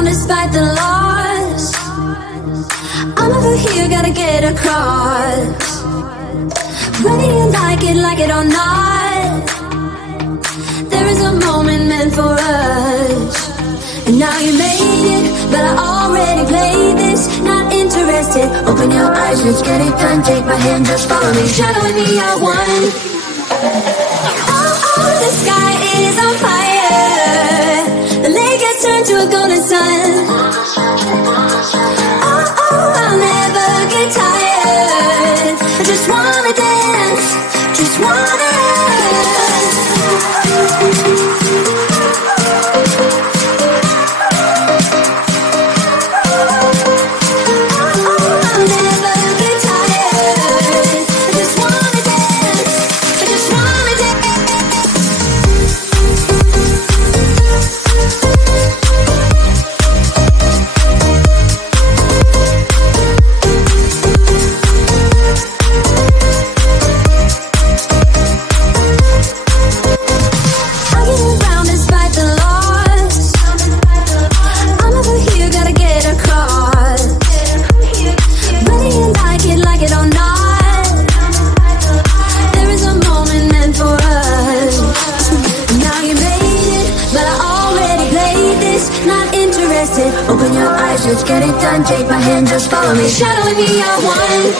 around despite the loss. I'm over here, gotta get across. Whether you like it or not, there is a moment meant for us. And now you made it, but I already played this. Not interested, open your eyes, let's get it done. Take my hand, just follow me, shadow and me are one. Oh, the sky is on fire. The lake has turned to a golden sun. Oh, I'll never get tired. I just wanna dance, just wanna open your eyes, let's get it done. Take my hand, just follow me, shadow and me are one.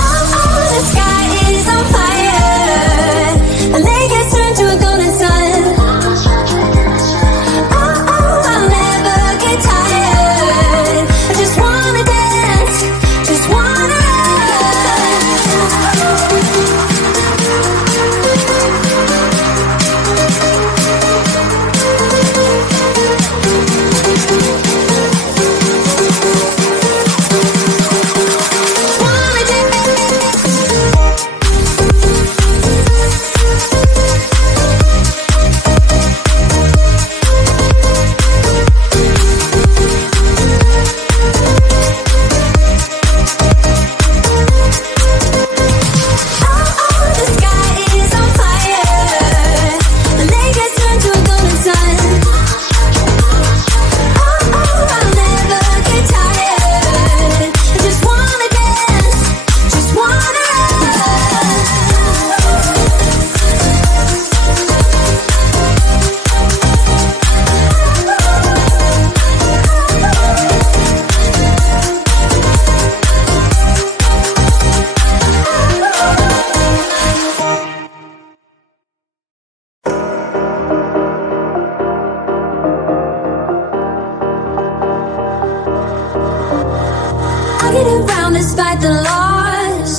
Oh, the sky is on fire. The lake has turned to a golden sun. Oh, I'll never get tired. I just wanna dance, just wanna despite the loss.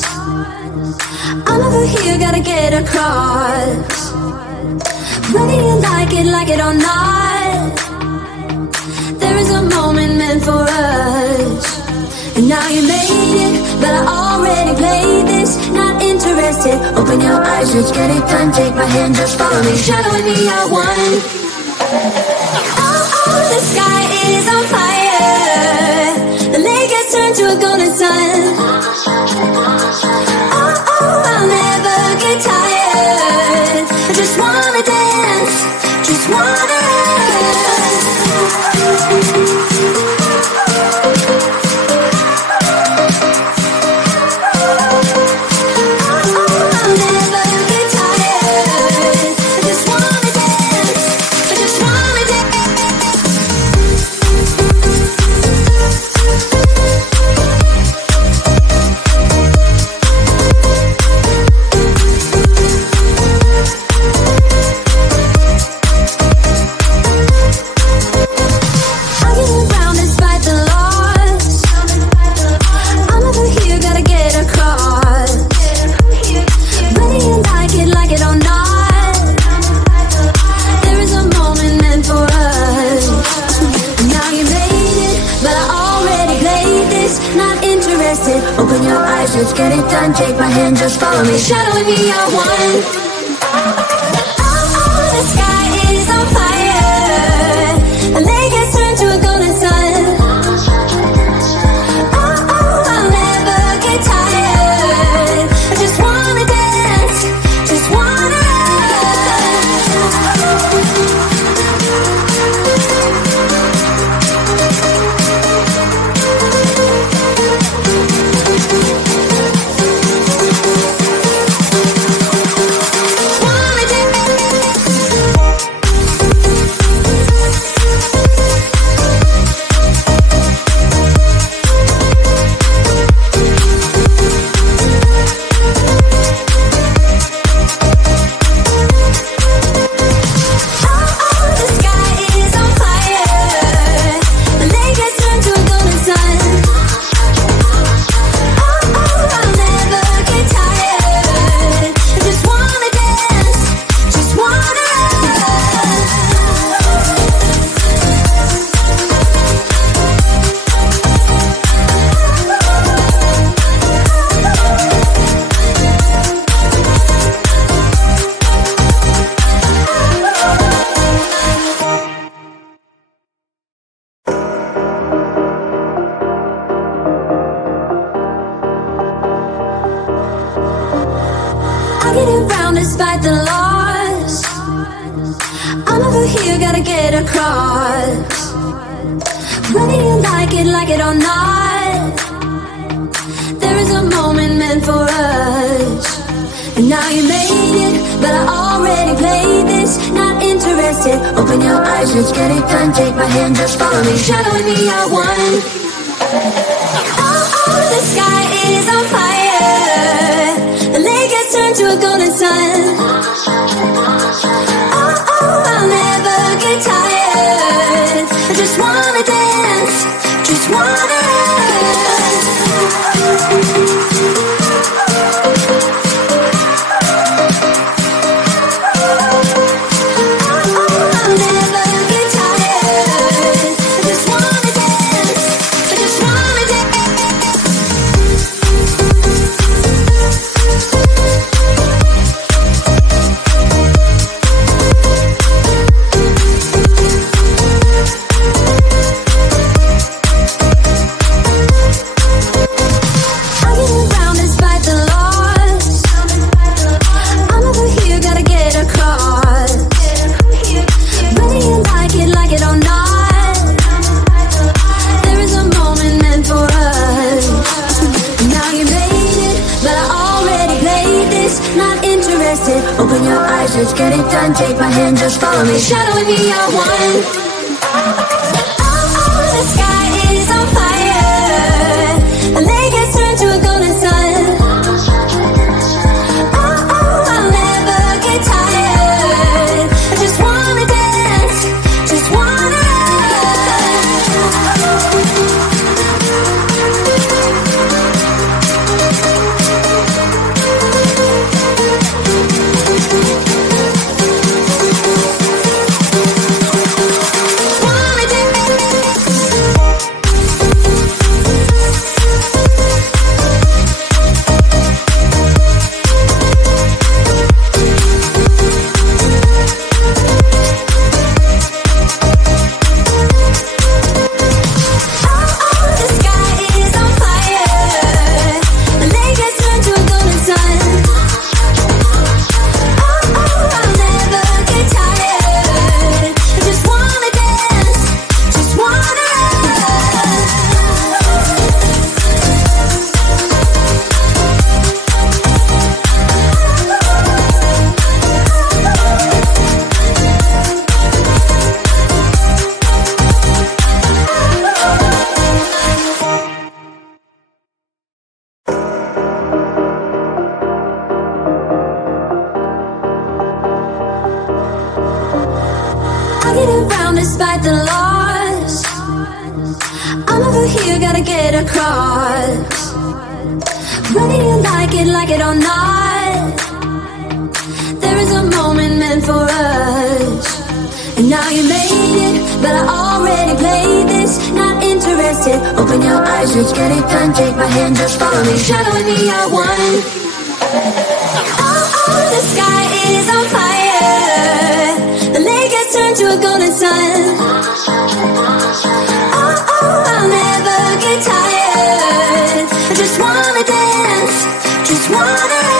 I'm over here, gotta get across. Whether you like it or not, there is a moment meant for us. And now you made it, but I already played this. Not interested, open your eyes, let's get it done. Take my hand, just follow me, shadow and me are one. Oh, the sky is on fire. The lake has turned to a golden sun. Oh, I'll never get tired. I just wanna dance, just wanna open your eyes, let's get it done. Take my hand, just follow me, shadow and me are one. Oh, the sky is on fire. The lake has turned to a golden sun. Oh, I'll never get tired. I just wanna dance, just wanna I get around despite the loss. I'm over here, gotta get across. Whether you like it or not, there is a moment meant for us. And now you made it, but I already played this. Not interested, open your eyes, let's get it done. Take my hand, just follow me, shadowing me, I won. Oh, the sky is on fire. The lake has turned to a golden sun. Oh, I'll never get tired. I just wanna dance, just wanna open your eyes, let's get it done. Take my hand, just follow me, shadowing me, I won. Oh, the sky is on fire. The lake has turned to a golden sun. Oh, I'll never get tired. I just wanna dance, just wanna despite the loss. I'm over here, gotta get across. Whether you like it or not, there is a moment meant for us. And now you made it, but I already played this. Not interested, open your eyes, let's get it done. Take my hand, just follow me, shadowing me, I won. Oh, the sky is on fire. The lake has turned to a golden sun. Oh, I'll never get tired. I just wanna dance, just wanna